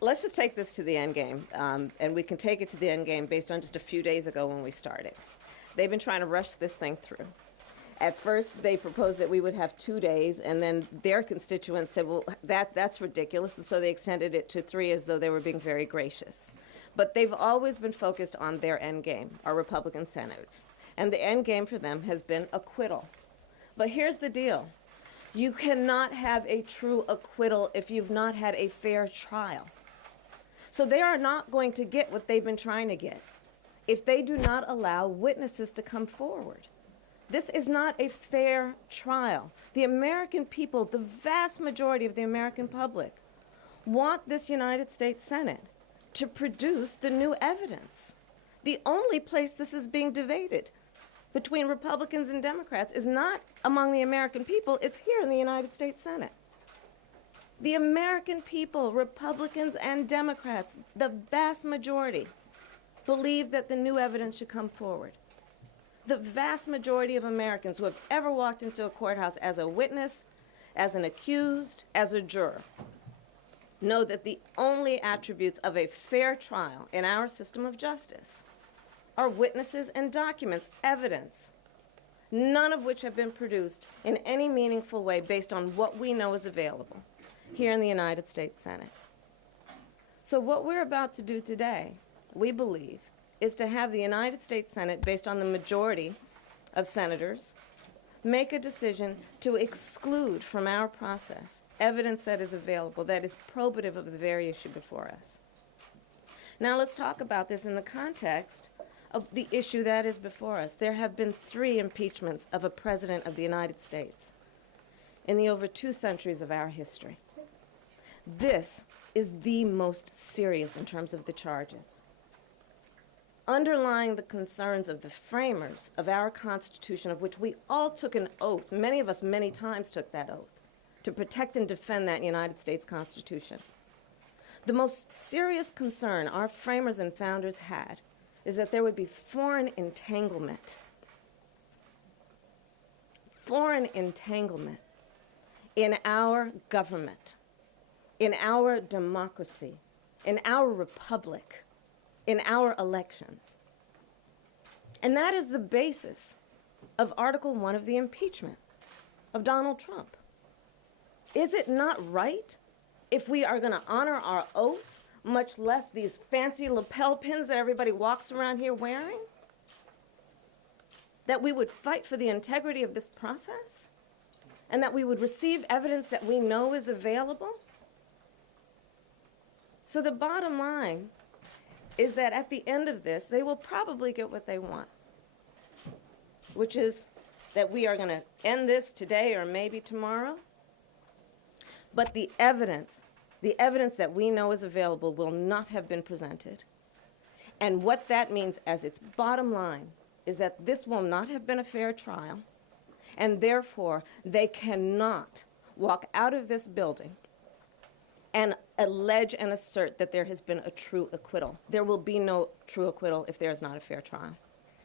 let's just take this to the end game, and we can take it to the end game based on just a few days ago when we started. They've been trying to rush this thing through. At first, they proposed that we would have 2 days, and then their constituents said, well, that's ridiculous, and so they extended it to 3 as though they were being very gracious. But they've always been focused on their end game, our Republican Senate. And the end game for them has been acquittal. But here's the deal. You cannot have a true acquittal if you've not had a fair trial. So they are not going to get what they've been trying to get if they do not allow witnesses to come forward. This is not a fair trial. The American people, the vast majority of the American public, want this United States Senate to produce the new evidence. The only place this is being debated between Republicans and Democrats is not among the American people, it's here in the United States Senate. The American people, Republicans and Democrats, the vast majority, believe that the new evidence should come forward. The vast majority of Americans who have ever walked into a courthouse as a witness, as an accused, as a juror, know that the only attributes of a fair trial in our system of justice are witnesses and documents, evidence, none of which have been produced in any meaningful way based on what we know is available here in the United States Senate. So what we're about to do today, we believe, is to have the United States Senate, based on the majority of senators, make a decision to exclude from our process evidence that is available, that is probative of the very issue before us. Now let's talk about this in the context of the issue that is before us. There have been 3 impeachments of a president of the United States in the over 2 centuries of our history. This is the most serious in terms of the charges. Underlying the concerns of the framers of our Constitution, of which we all took an oath, many of us many times took that oath, to protect and defend that United States Constitution. The most serious concern our framers and founders had is that there would be foreign entanglement in our government, in our democracy, in our republic, in our elections. And that is the basis of Article 1 of the impeachment of Donald Trump. Is it not right, if we are going to honor our oath, much less these fancy lapel pins that everybody walks around here wearing, that we would fight for the integrity of this process and that we would receive evidence that we know is available? So the bottom line is that at the end of this, they will probably get what they want, which is that we are going to end this today or maybe tomorrow. But the evidence that we know is available will not have been presented. And what that means as its bottom line is that this will not have been a fair trial, and therefore they cannot walk out of this building and allege and assert that there has been a true acquittal. There will be no true acquittal if there is not a fair trial.